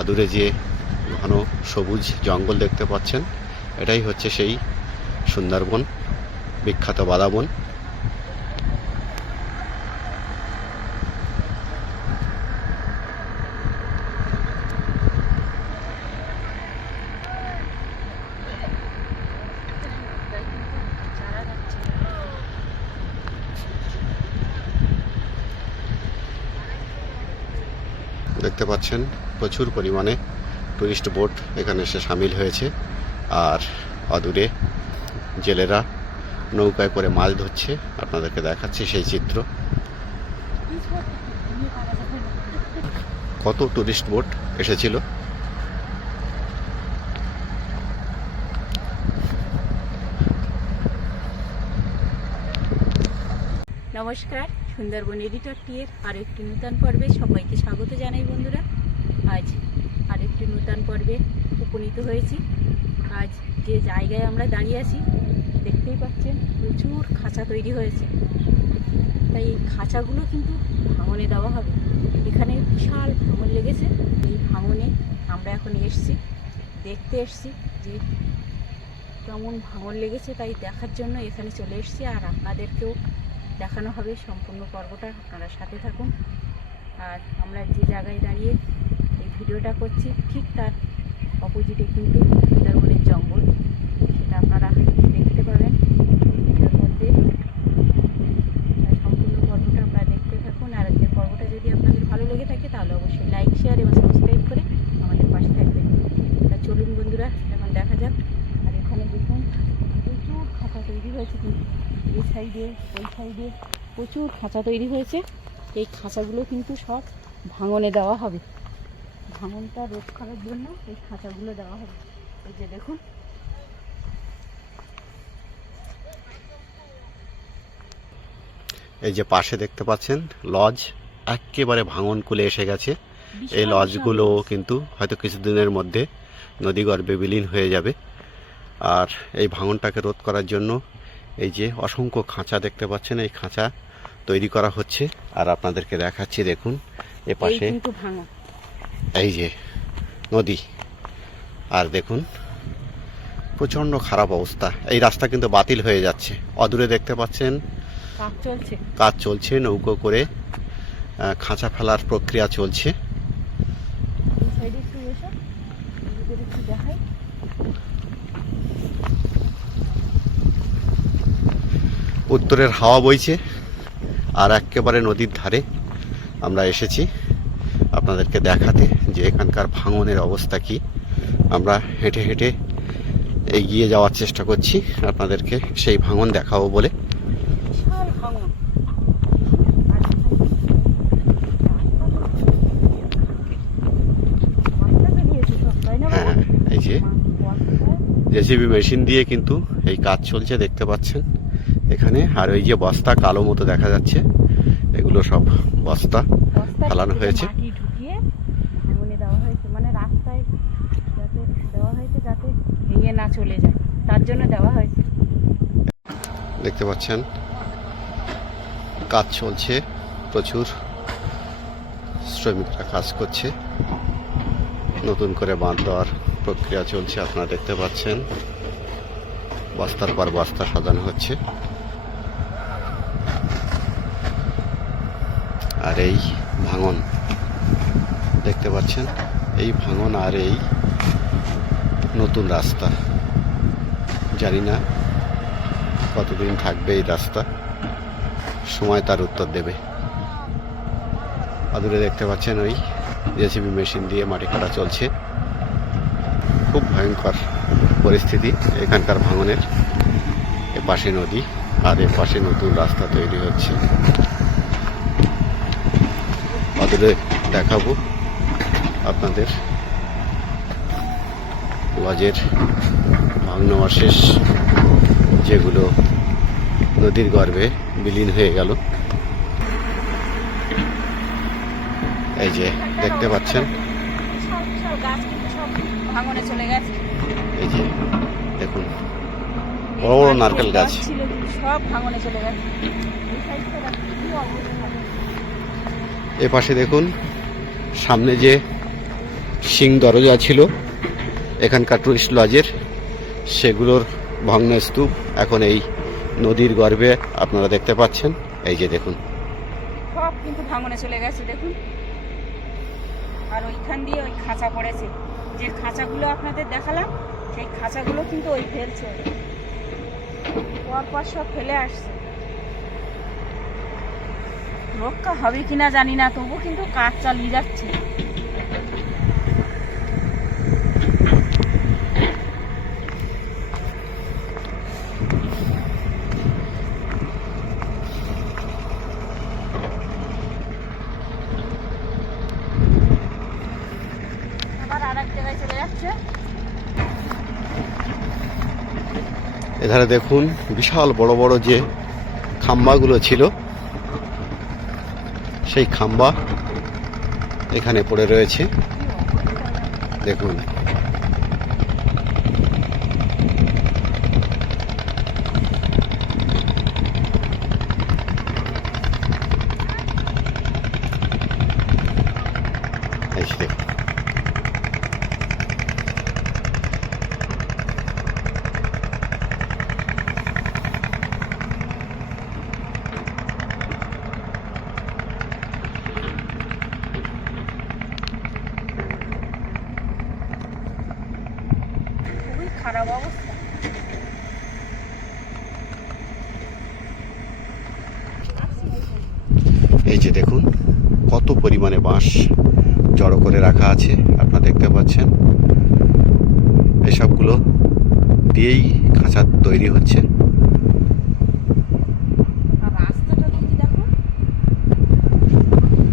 অদূরে যে ঘন সবুজ জঙ্গল দেখতে পাচ্ছেন, এটাই হচ্ছে সেই সুন্দরবন, বিখ্যাত বাদাবন। দেখতে পাচ্ছেন প্রচুর পরিমাণে টুরিস্ট বোট এখানে এসে সামিল হয়েছে, আর অদূরে জেলেরা নৌকায় করে মাছ ধরছে। আপনাদেরকে দেখাচ্ছি সেই চিত্র। কত টুরিস্ট বোট এসেছিল। নমস্কার, সুন্দরবন এডিটর টির আর একটি নূতন পর্বে সবাইকে স্বাগত জানাই বন্ধুরা। আজ আরেকটি নূতন পর্বে উপনীত হয়েছি। আজ যে জায়গায় আমরা দাঁড়িয়ে আছি দেখতেই পাচ্ছেন প্রচুর খাঁচা তৈরি হয়েছে। তাই এই খাঁচাগুলো কিন্তু ভাঙনে দেওয়া হবে। এখানে বিশাল ভাঙন লেগেছে। এই ভাঙনে আমরা এখন দেখতে এসছি যে কেমন ভাঙন লেগেছে, তাই দেখার জন্য এখানে চলে এসছি। আর আপনাদেরকেও দেখানো হবে সম্পূর্ণ পর্বটা, আপনারা সাথে থাকুন। আর আমরা যে জায়গায় দাঁড়িয়ে এই ভিডিওটা করছি ঠিক তার অপোজিটে কিন্তু সুন্দরবনের জঙ্গল, সেটা আপনারা দেখতে পাবেন ভিডিওর মধ্যে। সম্পূর্ণ পর্বটা আপনারা দেখতে থাকুন। আর আজকের পর্বটা যদি আপনাদের ভালো লেগে থাকে তাহলে অবশ্যই লাইক, শেয়ার এবং সাবস্ক্রাইব করে আমাদের পাশে থাকবেন। তা চলুন বন্ধুরা, এখন দেখা যাক। আর এখানে দেখুন প্রচুর খাঁচা তৈরি হয়েছে, কিন্তু এই সাইডে ওই সাইডে প্রচুর খাঁচা তৈরি হয়েছে। এই খাঁচাগুলো কিন্তু সব ভাঙনে দেওয়া হবে। ভাঙনটা রোধ করার জন্য এই খাঁচাগুলো দেওয়া হবে। এই যে দেখুন, এই যে পাশে দেখতে পাচ্ছেন লজ একেবারে ভাঙন কুলে এসে গেছে। এই লজগুলো কিন্তু হয়তো কিছুদিনের মধ্যে নদীগর্ভে বিলীন হয়ে যাবে। আর এই ভাঙনটাকে রোধ করার জন্য এই যে অসংখ্য খাঁচা দেখতে পাচ্ছেন, এই খাঁচা তৈরি করা হচ্ছে। আর আপনাদেরকে দেখাচ্ছি, দেখুন এ পাশে এই যে নদী, আর দেখুন প্রচণ্ড খারাপ অবস্থা। এই রাস্তা কিন্তু বাতিল হয়ে যাচ্ছে। অদূরে দেখতে পাচ্ছেন কাজ চলছে, নৌকো করে খাঁচা ফেলার প্রক্রিয়া চলছে। উত্তরের হাওয়া বইছে, আর একেবারে নদীর ধারে আমরা এসেছি আপনাদেরকে দেখাতে যে এখানকার ভাঙনের অবস্থা কি। আমরা হেঁটে হেঁটে এগিয়ে যাওয়ার চেষ্টা করছি আপনাদেরকে সেই ভাঙন দেখাবো বলে। হ্যাঁ, এই যে জেসিবি মেশিন দিয়ে কিন্তু এই কাজ চলছে দেখতে পাচ্ছেন এখানে। আর ওই যে বস্তা কালো মতো দেখা যাচ্ছে, এগুলো সব বস্তা ফেলানো হয়েছে। মানে রাস্তায় যাতে দেওয়া হয়েছে যাতে ভেঙে না চলে যায়, তার জন্য দেওয়া হয়েছে। দেখতে পাচ্ছেন কাজ চলছে, প্রচুর শ্রমিকরা কাজ করছে, নতুন করে বাঁধ দেওয়ার প্রক্রিয়া চলছে। আপনারা দেখতে পাচ্ছেন বস্তার পর বস্তা সাজানো হচ্ছে। আর এই ভাঙন দেখতে পাচ্ছেন, এই ভাঙন আর এই নতুন রাস্তা, জানি না কতদিন থাকবে এই রাস্তা, সময় তার উত্তর দেবে। অদূরে দেখতে পাচ্ছেন ওই জেসিবি মেশিন দিয়ে মাটি কাটা চলছে। খুব ভয়ঙ্কর পরিস্থিতি এখানকার ভাঙনের। এ পাশে নদী আর এ পাশে নতুন রাস্তা তৈরি হচ্ছে। অদূরে দেখাবো আপনাদের লজের ভগ্নাবশেষ, যেগুলো নদীর গর্ভে বিলীন হয়ে গেল। এই যে দেখতে পাচ্ছেন, এই যে দেখুন বড় বড় নারকেল গাছ সব ভাঙনে চলে গেছে। এ পাশে দেখুন সামনে যে সিং দরজা ছিল এখানকার টুরিস্ট লজের, সেগুলোর ভগ্নস্তূপ এখন এই নদীর গর্ভে আপনারা দেখতে পাচ্ছেন। এই যে দেখুন, সব কিন্তু ভাঙনে চলে গেছে দেখুন। আর ওইখান দিয়ে ওই খাঁচা পড়েছে, যে খাঁচাগুলো আপনাদের দেখালাম সেই খাঁচাগুলো কিন্তু ওই ফেলছে, পর সব ফেলে আসছে। রক্ষা হবে কিনা জানি না, তবু কিন্তু কাজ চালিয়ে যাচ্ছে। আবার আর এক জায়গায় চলে যাচ্ছে। এধারে দেখুন বিশাল বড় বড় যে খাম্বাগুলো ছিল, সেই খাম্বা এখানে পড়ে রয়েছে দেখুন। এই যে দেখুন, খুবই খারাপ অবস্থা। এই যে দেখুন কত পরিমাণে বাঁশ জড়ো করে রাখা আছে, আপনারা দেখতে পাচ্ছেন। এসবগুলো দিয়েই খাঁচা তৈরি হচ্ছে। আর রাস্তাটা যদি দেখো,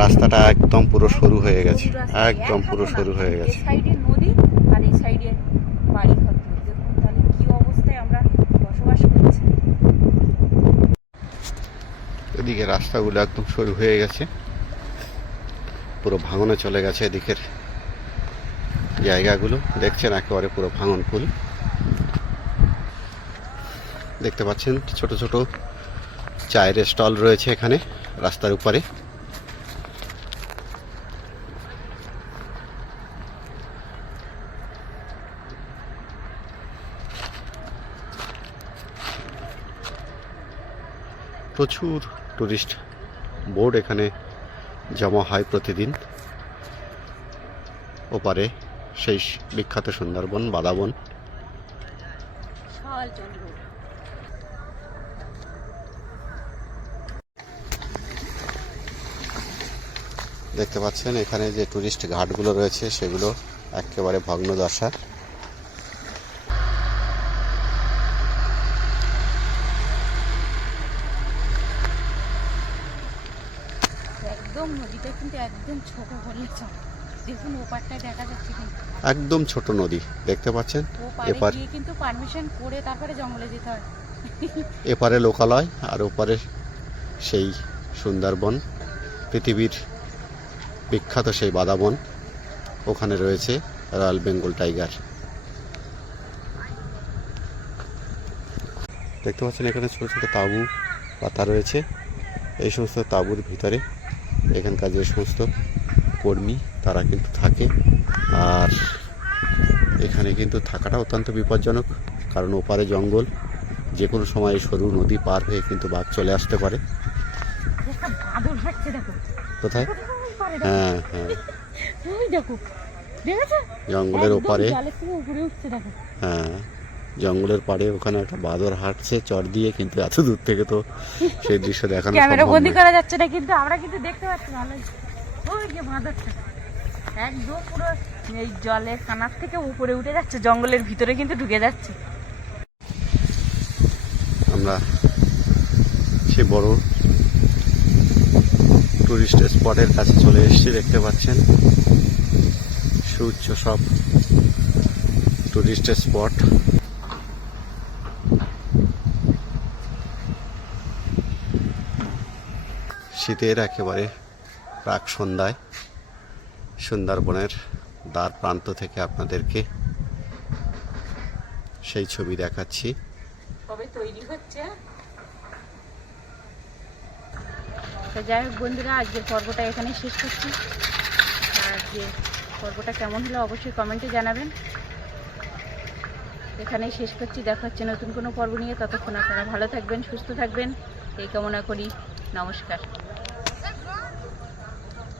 রাস্তাটা একদম পুরো সরু হয়ে গেছে, সরু রাস্তা, একদম এক পুরো হাঁটু না। সরু হয়ে এই গেছে। সাইডে নদী আর এই সাইডে বাড়ি ঘর। দেখুন তাহলে কি অবস্থায় আমরা বসবাস করছি। এদিকে রাস্তাগুলো একদম সরু হয়ে গেছে, পুরো ভাঙনে চলে গেছে। এদিকের জায়গাগুলো দেখছেন একেবারে পুরো ভাঙনকুল। দেখতে পাচ্ছেন ছোট ছোট চায়ের স্টল রয়েছে এখানে রাস্তার উপরে। প্রচুর টুরিস্ট বোর্ড এখানে জমা হয় প্রতিদিন। ওপারে সেই বিখ্যাত সুন্দরবন, বাদাবন। শাল জঙ্গল। দেখতে পাচ্ছেন এখানে যে টুরিস্ট ঘাটগুলো রয়েছে সেগুলো একেবারে ভগ্নদশা। একদম নদীটা কিন্তু একদম ছোট বললে চলে। দেখুন ওপারটায় দেখা যাচ্ছে কিন্তু একদম ছোট নদী দেখতে পাচ্ছেন। ও পারে এপার গিয়ে কিন্তু পারমিশন করে তারপরে জঙ্গলে যেতে হয়। এপারে লোকালয় আর ওপারে সেই সুন্দরবন, পৃথিবীর বিখ্যাত সেই বাদাবন। ওখানে রয়েছে রয়্যাল বেঙ্গল টাইগার। দেখতে পাচ্ছেন এখানে ছোট ছোট তাঁবু পাতা রয়েছে। এই সমস্ত তাঁবুর ভিতরে এখানকার যে সমস্ত কর্মী তারা কিন্তু থাকে। আর এখানে কিন্তু থাকাটা অত্যন্ত বিপজ্জনক, কারণ ওপারে জঙ্গল, যে কোনো সময় সরু নদী পার হয়ে কিন্তু বাঘ চলে আসতে পারে। একটা বাদর হাঁটছে দেখো। কোথায়? ওই পারে দেখো। হ্যাঁ হ্যাঁ, ওই দেখো, দেখেছো? জঙ্গলের একদম ওপারে। জলের থেকে উপরে উঠছে দেখো। হ্যাঁ, জঙ্গলের পাড়ে ওখানে একটা বাদর হাঁটছে চর দিয়ে, কিন্তু এত দূর থেকে তো সেই দৃশ্য দেখানো ক্যামেরা সম্ভব বন্দি নয়। করা যাচ্ছে না, কিন্তু আমরা কিন্তু দেখতে পাচ্ছি ভালোই। ওই যে বাঁদরটা একদম পুরো এই জলের কানার থেকে উপরে উঠে যাচ্ছে, জঙ্গলের ভিতরে কিন্তু ঢুকে যাচ্ছে। আমরা সে বড় টুরিস্ট স্পটের কাছে চলে এসেছি। দেখতে পাচ্ছেন সুউচ্চ সব টুরিস্ট স্পট। শীতের একেবারে প্রাক সন্ধ্যায় সুন্দরবনের দ্বার প্রান্ত থেকে আপনাদেরকে সেই ছবি দেখাচ্ছি। কবে তৈরি হচ্ছে। তো যাই হোক বন্ধুরা, আজকের পর্বটা এখানে শেষ করছি। আর যে পর্বটা কেমন হলো অবশ্যই কমেন্টে জানাবেন। এখানেই শেষ করছি, দেখা হচ্ছে নতুন কোনো পর্ব নিয়ে। ততক্ষণ আপনারা ভালো থাকবেন, সুস্থ থাকবেন এই কামনা করি। নমস্কার।